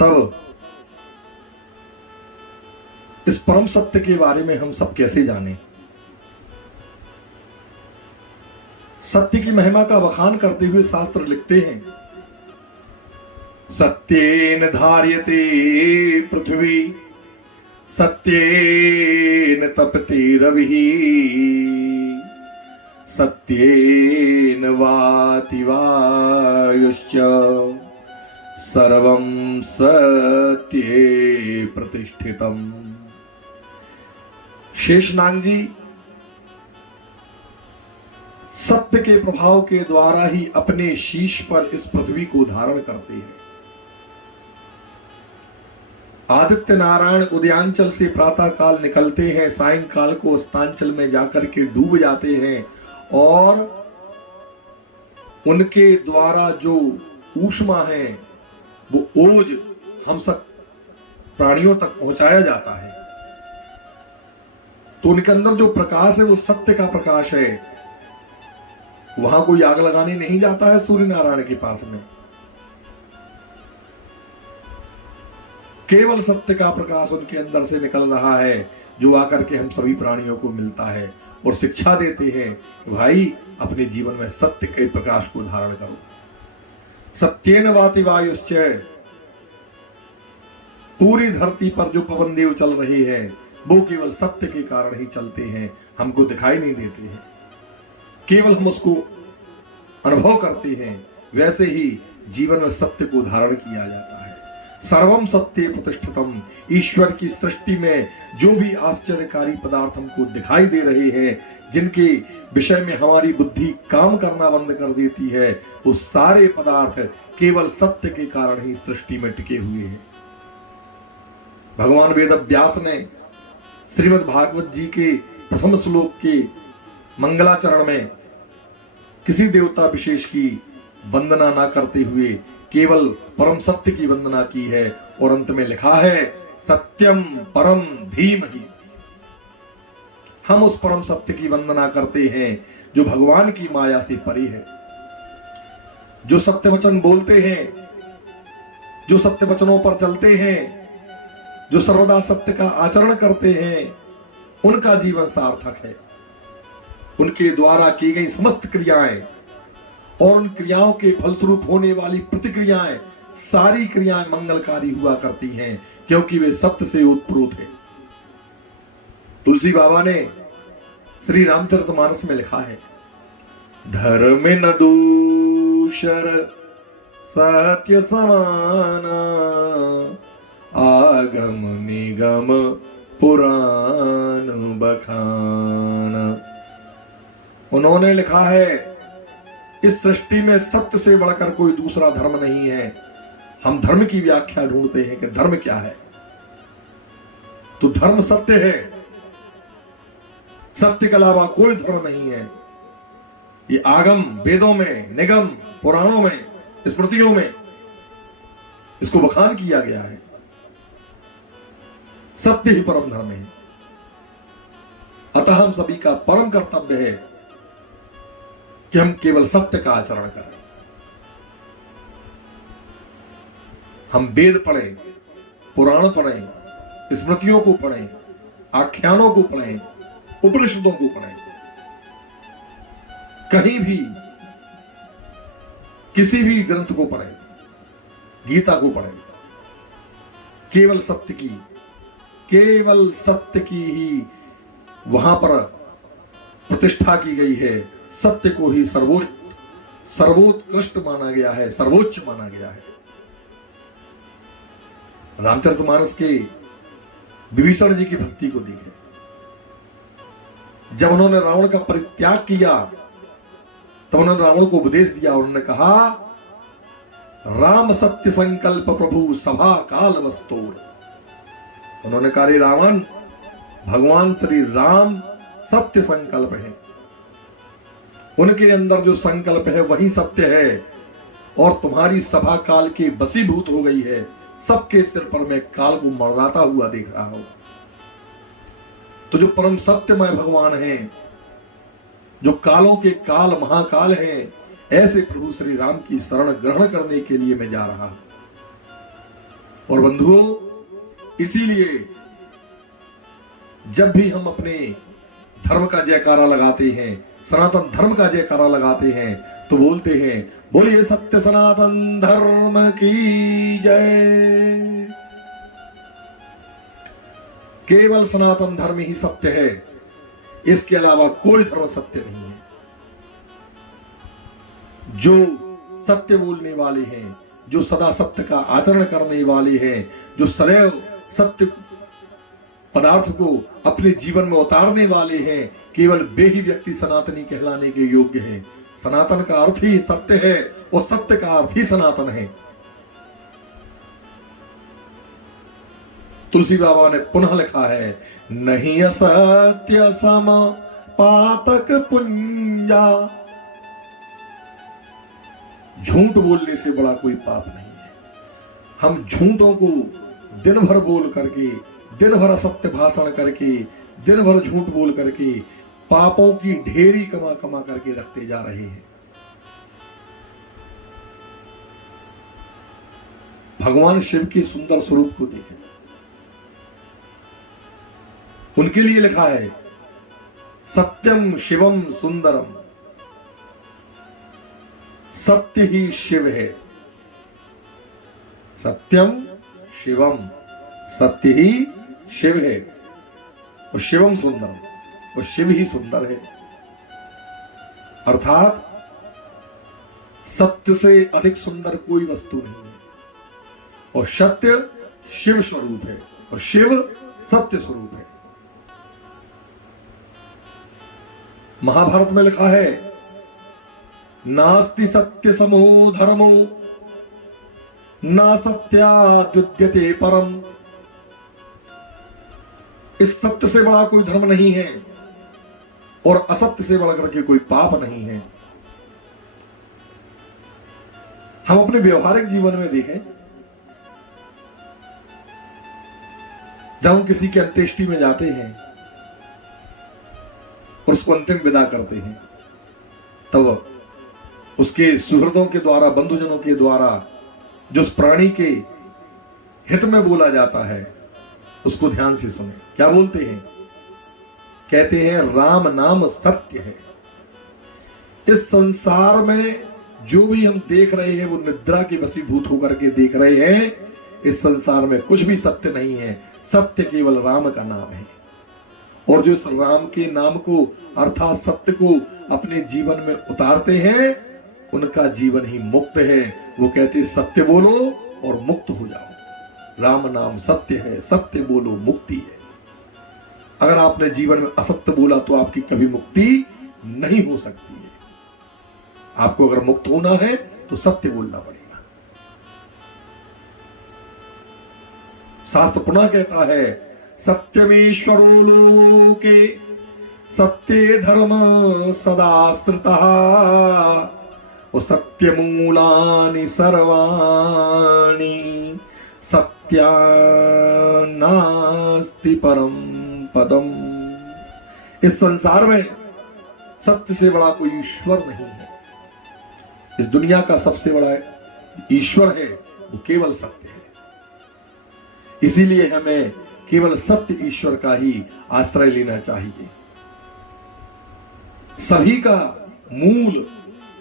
तब इस परम सत्य के बारे में हम सब कैसे जानें? सत्य की महिमा का बखान करते हुए शास्त्र लिखते हैं, सत्येन धार्यते पृथ्वी, सत्येन तपति रविः, सत्येन वाति वायुश्च, सर्वं सत्ये प्रतिष्ठितम्। शेषनाग जी सत्य के प्रभाव के द्वारा ही अपने शीश पर इस पृथ्वी को धारण करते हैं। आदित्य नारायण उदयांचल से प्रातः काल निकलते हैं, सायंकाल को अस्तांचल में जाकर के डूब जाते हैं और उनके द्वारा जो ऊष्मा है वो ओज हम सब प्राणियों तक पहुंचाया जाता है। तो उनके अंदर जो प्रकाश है वो सत्य का प्रकाश है। वहां कोई आग लगाने नहीं जाता है सूर्य नारायण के पास में, केवल सत्य का प्रकाश उनके अंदर से निकल रहा है, जो आकर के हम सभी प्राणियों को मिलता है और शिक्षा देते हैं कि भाई अपने जीवन में सत्य के प्रकाश को धारण करो। सत्येन वाति वायुश्च, पूरी धरती पर जो पवन देव चल रहे हैं वो केवल सत्य के कारण ही चलते हैं, हमको दिखाई नहीं देते हैं, केवल हम उसको अनुभव करते हैं। वैसे ही जीवन में सत्य को धारण किया जाता है। सर्वम सत्ये प्रतिष्ठितम, ईश्वर की सृष्टि में जो भी आश्चर्यकारी पदार्थ हमको दिखाई दे रहे हैं, जिनके विषय में हमारी बुद्धि काम करना बंद कर देती है, वो सारे पदार्थ केवल सत्य के कारण ही सृष्टि में टिके हुए हैं। भगवान वेद व्यास ने श्रीमद् भागवत जी के प्रथम श्लोक के मंगलाचरण में किसी देवता विशेष की वंदना ना करते हुए केवल परम सत्य की वंदना की है और अंत में लिखा है सत्यम परम धीमहि। हम उस परम सत्य की वंदना करते हैं जो भगवान की माया से परे है, जो सत्य वचन बोलते हैं, जो सत्य वचनों पर चलते हैं, जो सर्वदा सत्य का आचरण करते हैं, उनका जीवन सार्थक है। उनके द्वारा की गई समस्त क्रियाएं और उन क्रियाओं के फलस्वरूप होने वाली प्रतिक्रियाएं, सारी क्रियाएं मंगलकारी हुआ करती हैं, क्योंकि वे सत्य से ओतप्रोत हैं। तुलसी बाबा ने श्री रामचरितमानस में लिखा है, धर्म न दूषर सत्य समाना, आगम निगम पुराण बखान। उन्होंने लिखा है इस सृष्टि में सत्य से बढ़कर कोई दूसरा धर्म नहीं है। हम धर्म की व्याख्या ढूंढते हैं कि धर्म क्या है, तो धर्म सत्य है, सत्य के अलावा कोई धर्म नहीं है। ये आगम वेदों में, निगम पुराणों में, स्मृतियों में इसको बखान किया गया है। सत्य ही परम धर्म है। अतः हम सभी का परम कर्तव्य है कि हम केवल सत्य का आचरण करें। हम वेद पढ़ें, पुराण पढ़ें, स्मृतियों को पढ़ें, आख्यानों को पढ़ें, उपनिषदों को पढ़ें, कहीं भी किसी भी ग्रंथ को पढ़ें, गीता को पढ़ें, केवल सत्य की ही वहां पर प्रतिष्ठा की गई है। सत्य को ही सर्वोत्कृष्ट माना गया है, सर्वोच्च माना गया है। रामचरितमानस के विभीषण जी की भक्ति को देखें। जब उन्होंने रावण का परित्याग किया तब उन्होंने रावण को उपदेश दिया। उन्होंने कहा, राम सत्य संकल्प प्रभु सभा काल वस्तोर। उन्होंने कहा, रावण, भगवान श्री राम सत्य संकल्प है, उनके अंदर जो संकल्प है वही सत्य है, और तुम्हारी सभा काल के वशीभूत हो गई है। सबके सिर पर मैं काल को मर्दाता हुआ देख रहा हूं। तो जो परम सत्यमय भगवान हैं, जो कालों के काल महाकाल हैं, ऐसे प्रभु श्री राम की शरण ग्रहण करने के लिए मैं जा रहा हूं। और बंधुओं, इसीलिए जब भी हम अपने धर्म का जयकारा लगाते हैं, सनातन धर्म का जयकारा लगाते हैं, तो बोलते हैं बोलिए सत्य सनातन धर्म की जय। केवल सनातन धर्म ही सत्य है, इसके अलावा कोई धर्म सत्य नहीं है। जो सत्य बोलने वाले हैं, जो सदा सत्य का आचरण करने वाले हैं, जो सदैव सत्य पदार्थ को अपने जीवन में उतारने वाले हैं, केवल वे ही व्यक्ति सनातनी कहलाने के योग्य हैं। सनातन का अर्थ ही सत्य है और सत्य का अर्थ ही सनातन है। तुलसी बाबा ने पुनः लिखा है, नहीं असत्य सम पातक पुंजा। झूठ बोलने से बड़ा कोई पाप नहीं है। हम झूठों को दिन भर बोल करके, दिन भर असत्य भाषण करके, दिन भर झूठ बोल करके पापों की ढेरी कमा कमा करके रखते जा रहे हैं। भगवान शिव के सुंदर स्वरूप को देखें। उनके लिए लिखा है, सत्यम शिवम सुंदरम। सत्य ही शिव है। सत्यम शिवम, सत्य ही शिव है और शिवम सुंदरम, और शिव ही सुंदर है। अर्थात सत्य से अधिक सुंदर कोई वस्तु नहीं है। और सत्य शिव स्वरूप है और शिव सत्य स्वरूप है। महाभारत में लिखा है, नास्ति सत्य समो धर्मो ना सत्याद्युद्यते परम। इस सत्य से बड़ा कोई धर्म नहीं है और असत्य से बढ़कर के कोई पाप नहीं है। हम अपने व्यवहारिक जीवन में देखें, जब हम किसी की अंत्येष्टि में जाते हैं और उसको अंतिम विदा करते हैं, तब उसके सुहृदों के द्वारा, बंधुजनों के द्वारा जो उस प्राणी के हित में बोला जाता है, उसको ध्यान से सुने। क्या बोलते हैं? कहते हैं, राम नाम सत्य है। इस संसार में जो भी हम देख रहे हैं वो निद्रा के वशीभूत होकर के देख रहे हैं। इस संसार में कुछ भी सत्य नहीं है। सत्य केवल राम का नाम है। और जो इस राम के नाम को अर्थात सत्य को अपने जीवन में उतारते हैं, उनका जीवन ही मुक्त है। वो कहते सत्य बोलो और मुक्त हो जाओ। राम नाम सत्य है, सत्य बोलो मुक्ति है। अगर आपने जीवन में असत्य बोला तो आपकी कभी मुक्ति नहीं हो सकती है। आपको अगर मुक्त होना है तो सत्य बोलना पड़ेगा। शास्त्र पुनः कहता है, सत्यमेश्वरो लोके सत्ये धर्म सदा श्रितः वो सत्यमूलानि सर्वाणि सत्यानास्ति परम पदम। इस संसार में सत्य से बड़ा कोई ईश्वर नहीं है। इस दुनिया का सबसे बड़ा ईश्वर है, वो केवल सत्य है। इसीलिए हमें केवल सत्य ईश्वर का ही आश्रय लेना चाहिए। सभी का मूल,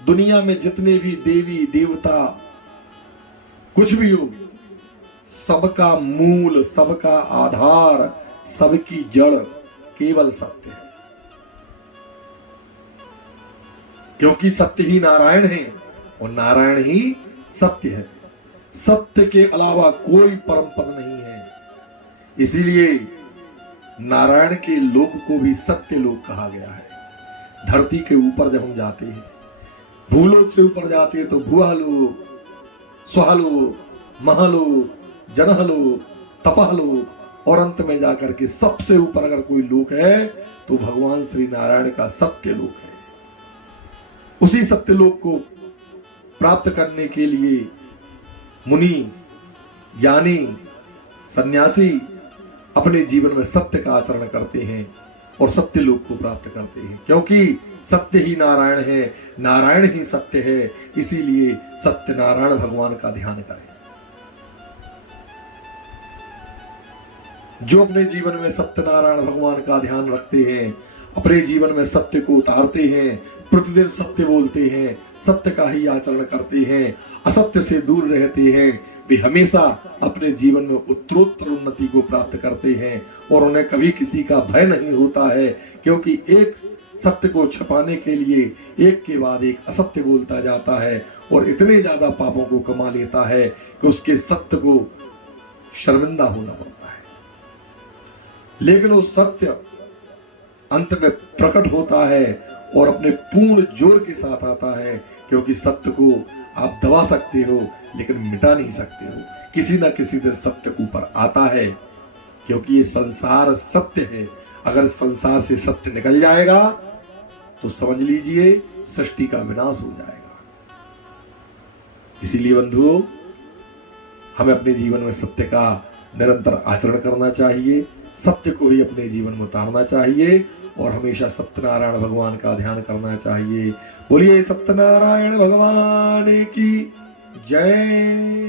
दुनिया में जितने भी देवी देवता कुछ भी हो, सबका मूल, सबका आधार, सबकी जड़ केवल सत्य है। क्योंकि सत्य ही नारायण है और नारायण ही सत्य है। सत्य के अलावा कोई परम पद नहीं है। इसीलिए नारायण के लोक को भी सत्य लोक कहा गया है। धरती के ऊपर जब हम जाते हैं, भूलोक से ऊपर जाते हैं तो भुआलोक, स्वहलोक, महलोक, जनहलोक, तपहलोक, और अंत में जाकर के सबसे ऊपर अगर कोई लोक है तो भगवान श्री नारायण का सत्य लोक है। उसी सत्य लोक को प्राप्त करने के लिए मुनि, ज्ञानी, सन्यासी अपने जीवन में सत्य का आचरण करते हैं और सत्य लोक को प्राप्त करते हैं। क्योंकि सत्य ही नारायण है, नारायण ही सत्य है। इसीलिए सत्यनारायण भगवान का ध्यान करें। जो अपने जीवन में सत्यनारायण भगवान का ध्यान रखते हैं, अपने जीवन में सत्य को उतारते हैं, प्रतिदिन सत्य बोलते हैं, सत्य का ही आचरण करते हैं, असत्य से दूर रहते हैं, वे हमेशा अपने जीवन में उत्तरोत्तर उन्नति को प्राप्त करते हैं और उन्हें कभी किसी का भय नहीं होता है, क्योंकि एक सत्य को छुपाने के लिए एक के बाद एक असत्य बोलता जाता है और इतने ज्यादा पापों को कमा लेता है कि उसके सत्य को शर्मिंदा होना पड़ता है। लेकिन वो सत्य अंत में प्रकट होता है और अपने पूर्ण जोर के साथ आता है, क्योंकि सत्य को आप दबा सकते हो लेकिन मिटा नहीं सकते हो। किसी ना किसी दिन सत्य ऊपर आता है, क्योंकि ये संसार सत्य है। अगर संसार से सत्य निकल जाएगा तो समझ लीजिए सृष्टि का विनाश हो जाएगा। इसीलिए बंधुओं, हमें अपने जीवन में सत्य का निरंतर आचरण करना चाहिए, सत्य को ही अपने जीवन में उतारना चाहिए और हमेशा सत्यनारायण भगवान का ध्यान करना चाहिए। बोलिए सत्यनारायण भगवान की जय।